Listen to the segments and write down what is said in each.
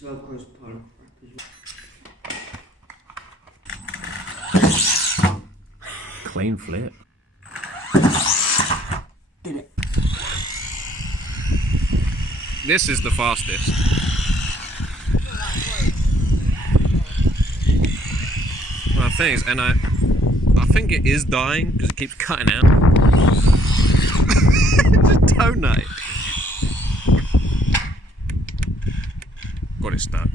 Velcro's part of Clean flip. Did it. This is the fastest. Well, the thing is, and I think it is dying because it keeps cutting out. Just donate. Got it stuck.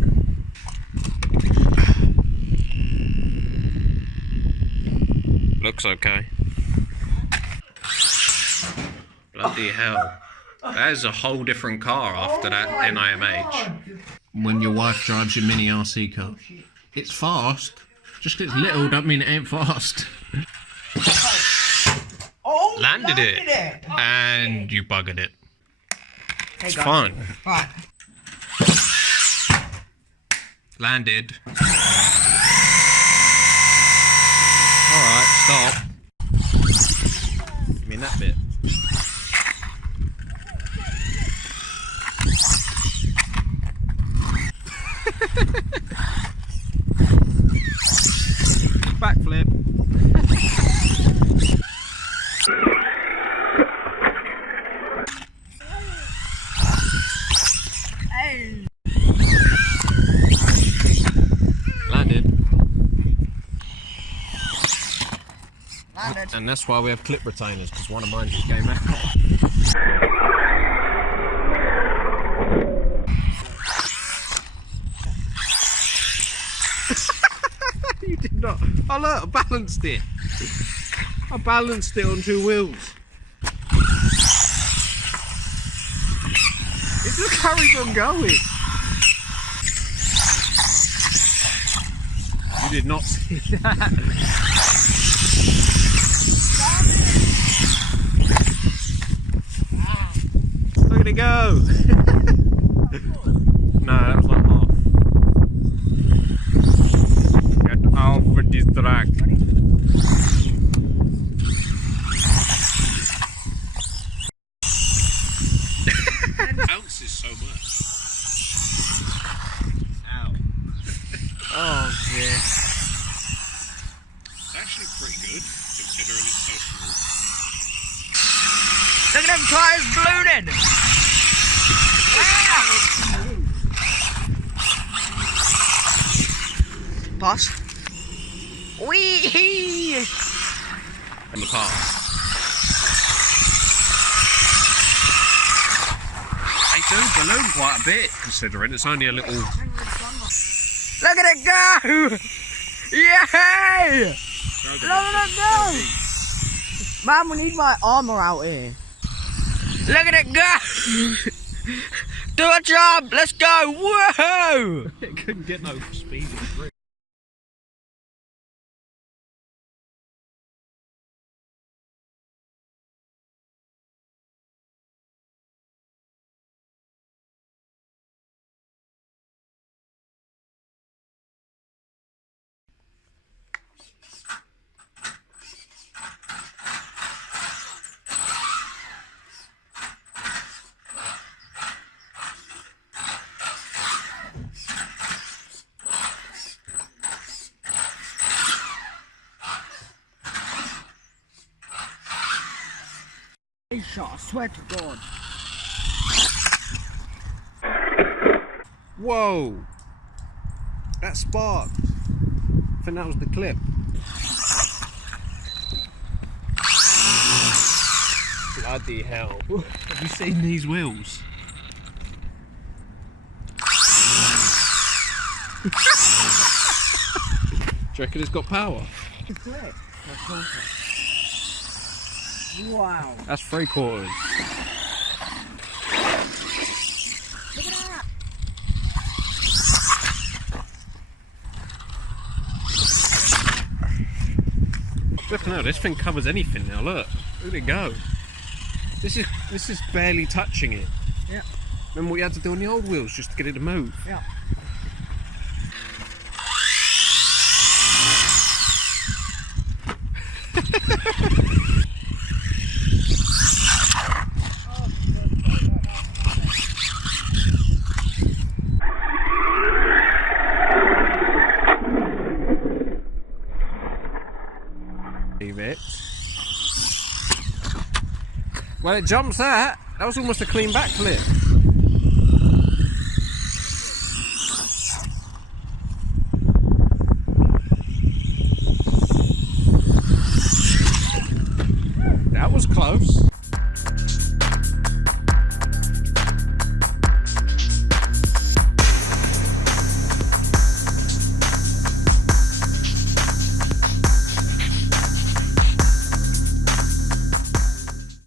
Looks okay. Bloody hell. That is a whole different car after that NIMH. When your wife drives your mini RC car. It's fast. Just 'cause it's little don't mean it ain't fast. Oh, Landed it. And you buggered it. Hey, It's guys. fine. Right. Landed. Alright, stop. You mean that bit? Backflip. Hey. Landed. Landed. And that's why we have clip retainers, because one of mine just came out. You did not. Oh look, I balanced it. I balanced it on two wheels. It just carries on going. You did not see that. Look at it go. No, that was like half. Get off of this track. Ounces so much. Ow. Oh dear. It's actually pretty good, considering it's so small. Look at them tires ballooning. Wow. Pass. Wee. In the past. They do balloon quite a bit, considering it's only a little... Look at it go! Yay! Look at it go! Man, we need my armor out here. Look at it go! Do a jump! Let's go! Whoa! It couldn't get no speed in the Shot, I swear to God. Whoa! That sparked. I think that was the clip. Bloody hell. Have you seen these wheels? Do you reckon it's got power? Wow. That's 3/4. Look at that. Look now, this thing covers anything now, look. Look at it go. This is barely touching it. Yeah. Remember what you had to do on the old wheels just to get it to move? Yeah. Well, it jumps that. That was almost a clean backflip.